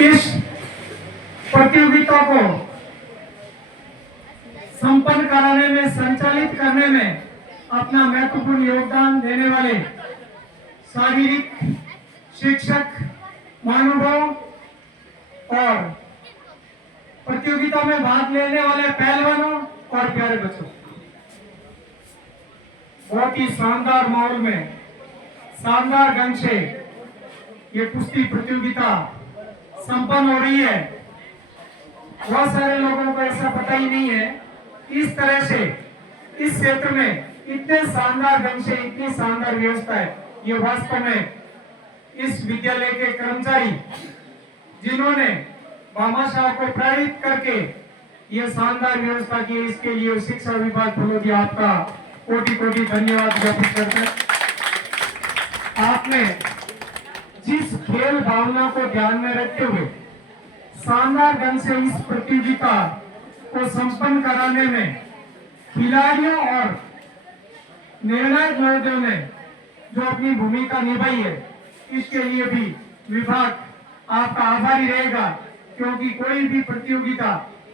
इस प्रतियोगिता को संपन्न कराने में, संचालित करने में अपना महत्वपूर्ण योगदान देने वाले शारीरिक शिक्षक, महानुभाव और प्रतियोगिता में भाग लेने वाले पहलवानों और प्यारे बच्चों, बहुत ही शानदार माहौल में, शानदार ढंग से ये कुश्ती प्रतियोगिता संपन्न हो रही है। बहुत सारे लोगों को ऐसा पता ही नहीं है, इस तरह से इस क्षेत्र में इतने शानदार ढंग से, इतनी शानदार व्यवस्था है। ये वास्तव में इस विद्यालय के कर्मचारी जिन्होंने भामा साहब को प्रेरित करके ये शानदार व्यवस्था की, इसके लिए शिक्षा विभाग फलोदी आपका कोटि कोटि धन्यवाद ज्ञापित करते हैं। आपने जिस खेल भावना को ध्यान में रखते हुए शानदार ढंग से इस प्रतियोगिता को संपन्न कराने में खिलाड़ियों और निर्णायक महोदयों ने जो अपनी भूमिका निभाई है, इसके लिए भी विभाग आपका आभारी रहेगा, क्योंकि कोई भी प्रतियोगिता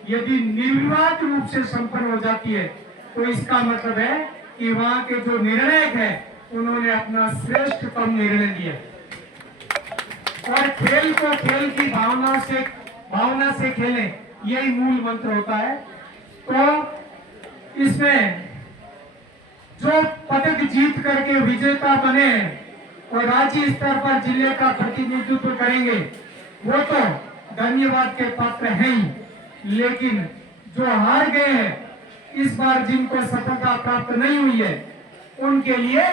यदि निर्विवाद रूप से संपन्न हो जाती है तो इसका मतलब है कि वहां के जो निर्णायक है उन्होंने अपना श्रेष्ठतम निर्णय लिया। और खेल को खेल की भावना से खेलें, यही मूल मंत्र होता है। तो इसमें जो पदक जीत करके विजेता बने और राज्य स्तर पर जिले का प्रतिनिधित्व करेंगे वो तो धन्यवाद के पात्र हैं ही, लेकिन जो हार गए हैं, इस बार जिनको सफलता प्राप्त नहीं हुई है, उनके लिए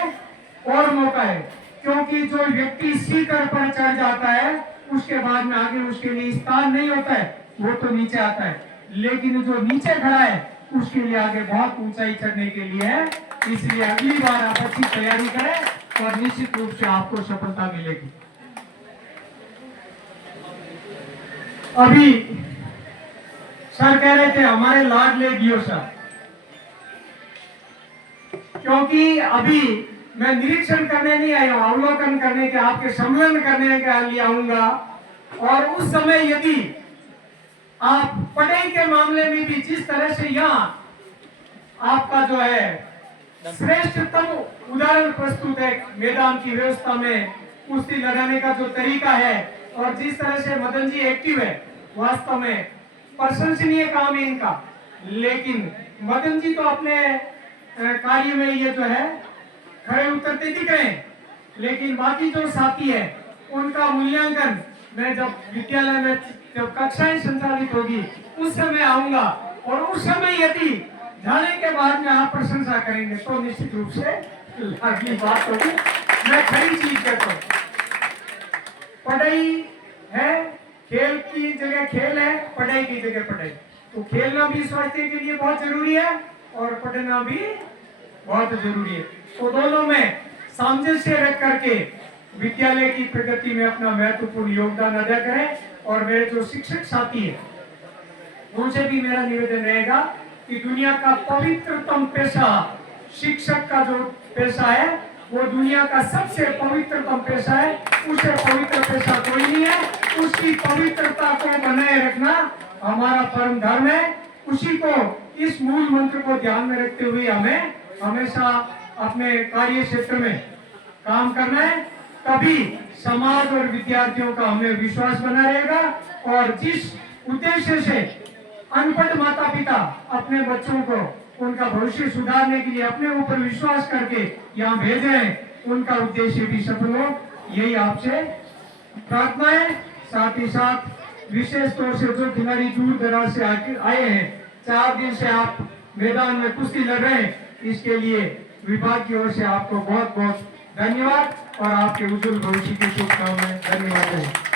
और मौका है। क्योंकि जो व्यक्ति शिखर पर चढ़ जाता है उसके बाद में आगे उसके लिए स्थान नहीं होता है, वो तो नीचे आता है। लेकिन जो नीचे खड़ा है उसके लिए आगे बहुत ऊंचाई चढ़ने के लिए है। इसलिए अगली बार आप अच्छी तैयारी करें और निश्चित रूप से आपको सफलता मिलेगी। अभी सर कह रहे थे हमारे लाडले गियो सर, क्योंकि अभी मैं निरीक्षण करने नहीं आया हूं, अवलोकन करने के, आपके सम्मेलन करने के लिए आऊंगा। और उस समय यदि आप पढ़ाई के मामले में भी जिस तरह से यहाँ आपका जो है श्रेष्ठतम उदाहरण प्रस्तुत है, मैदान की व्यवस्था में कुश्ती लड़ाने का जो तरीका है और जिस तरह से मदन जी एक्टिव है, वास्तव में प्रशंसनीय काम है इनका। लेकिन मदन जी तो अपने कार्य में ये जो है खड़े उतरते दिख रहे हैं, लेकिन बाकी जो साथी है उनका मूल्यांकन मैं जब विद्यालय में जब कक्षाएं संचालित होगी उस समय आऊंगा, और उस समय यदि जाने के बाद में आप प्रशंसा करेंगे तो निश्चित रूप से अगली बात होगी। मैं खरी चीज कहता हूँ, पढ़ाई है, खेल की जगह खेल है, पढ़ाई की जगह पढ़ाई। तो खेलना भी स्वास्थ्य के लिए बहुत जरूरी है और पढ़ना भी बहुत जरूरी है। तो दोनों में सामंजस्य रख करके विद्यालय की प्रगति में अपना महत्वपूर्ण योगदान अदा करें। और मेरे जो शिक्षक साथी है उनसे भी मेरा निवेदन रहेगा कि दुनिया का पवित्रतम पेशा शिक्षक का जो पेशा है वो दुनिया का सबसे पवित्रतम पेशा है। उससे पवित्र पेशा कोई नहीं है। उसकी पवित्रता को बनाए रखना हमारा परम धर्म है। उसी को, इस मूल मंत्र को ध्यान में रखते हुए हमें हमेशा अपने कार्य क्षेत्र में काम करना है। तभी समाज और विद्यार्थियों का हमें विश्वास बना रहेगा। और जिस उद्देश्य से अनपढ़ माता पिता अपने बच्चों को उनका भविष्य सुधारने के लिए अपने ऊपर विश्वास करके यहाँ भेजे हैं, उनका उद्देश्य भी सफल हो, यही आपसे प्रार्थना है। साथ ही साथ विशेष तौर से जो खिलाड़ी दूर दराज से आए हैं, 4 दिन से आप मैदान में कुश्ती लड़ रहे हैं, इसके लिए विभाग की ओर से आपको बहुत बहुत धन्यवाद और आपके उज्जवल भविष्य की शुभकामनाएं। धन्यवाद।